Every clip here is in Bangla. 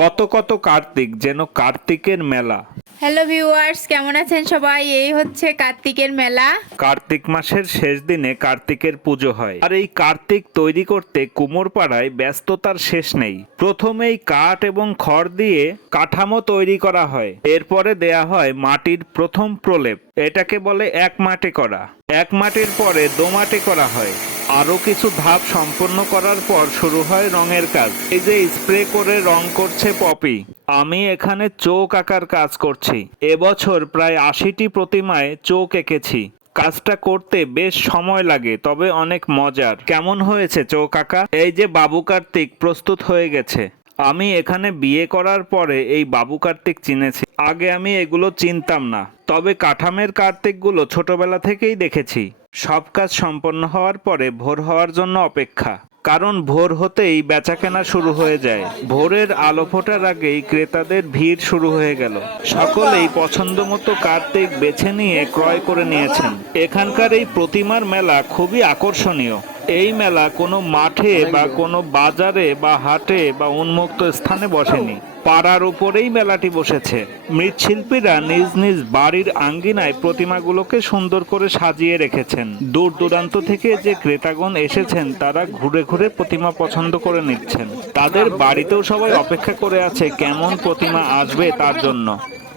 কত কত কার্তিক, যেন কার্তিকের মেলা। হ্যালো ভিউয়ার্স, কেমন আছেন সবাই? এই হচ্ছে কার্তিকের মেলা। কার্তিক মাসের শেষ দিনে কার্তিকের পুজো হয়, আর এই কার্তিক তৈরি করতে কুমোরপাড়ায় ব্যস্ততার শেষ নেই। প্রথমেই কাঠ এবং খড় দিয়ে কাঠামো তৈরি করা হয়, এরপরে দেয়া হয় মাটির প্রথম প্রলেপ, এটাকে বলে এক মাটি করা। এক মাটির পরে দোমাটি করা হয়। আরো কিছু ধাপ সম্পন্ন করার পর শুরু হয় রঙের কাজ। এই যে স্প্রে করে রং করছে পপি। আমি এখানে চোখ আঁকার কাজ করছি। এবছর প্রায় ৮০টি প্রতিমায় চোখ এঁকেছি। কাজটা করতে বেশ সময় লাগে, তবে অনেক মজার। কেমন হয়েছে চোখ আঁকা? এই যে বাবু কার্তিক প্রস্তুত হয়ে গেছে। আমি এখানে বিয়ে করার পরে এই বাবু কার্তিক চিনেছি। আগে আমি এগুলো চিনতাম না, তবে কাঠামের কার্তিকগুলো ছোটবেলা থেকেই দেখেছি। সব কাজ সম্পন্ন হওয়ার পরে ভোর হওয়ার জন্য অপেক্ষা, কারণ ভোর হতেই বেচাকেনা শুরু হয়ে যায়। ভোরের আলো ফোটার আগেই ক্রেতাদের ভিড় শুরু হয়ে গেল। সকলেই পছন্দ মতো কার্তিক বেছে নিয়ে ক্রয় করে নিয়েছেন। এখানকার এই প্রতিমার মেলা খুবই আকর্ষণীয়। এই মেলা কোনো মাঠে বা কোনো বাজারে বা হাটে বা উন্মুক্ত স্থানে বসেনি, পাড়ার উপরেই মেলাটি বসেছে। মৃৎশিল্পীরা নিজ নিজ বাড়ির আঙ্গিনায় প্রতিমাগুলোকে সুন্দর করে সাজিয়ে রেখেছেন। দূর দূরান্ত থেকে যে ক্রেতাগণ এসেছেন তারা ঘুরে ঘুরে প্রতিমা পছন্দ করে নিচ্ছেন। তাদের বাড়িতেও সবাই অপেক্ষা করে আছে কেমন প্রতিমা আসবে তার জন্য।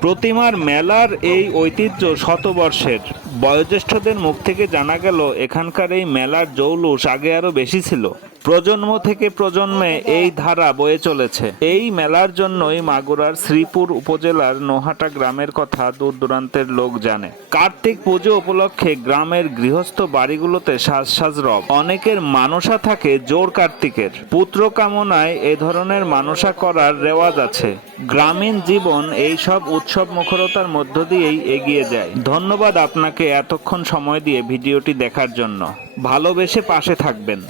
প্রতিমার মেলার এই ঐতিহ্য শতবর্ষের। বয়োজ্যেষ্ঠদের মুখ থেকে জানা গেল এখানকার এই মেলার জৌলুস আগে আরো বেশি ছিল। প্রজন্ম থেকে প্রজন্মে এই ধারা বয়ে চলেছে। এই মেলার জন্যই মাগুরার শ্রীপুর উপজেলার নোহাটা গ্রামের কথা দূর দূরান্তের লোক জানে। কার্তিক পুজো উপলক্ষে গ্রামের গৃহস্থ বাড়িগুলোতে সাজ সাজ রব। অনেকের মানসা থাকে জোর কার্তিকের। পুত্র কামনায় এ ধরনের মানসা করার রেওয়াজ আছে। গ্রামীণ জীবন এই সব উৎসব মুখরতার মধ্য দিয়েই এগিয়ে যায়। ধন্যবাদ আপনাকে এতক্ষণ সময় দিয়ে ভিডিওটি দেখার জন্য। ভালোবেসে পাশে থাকবেন।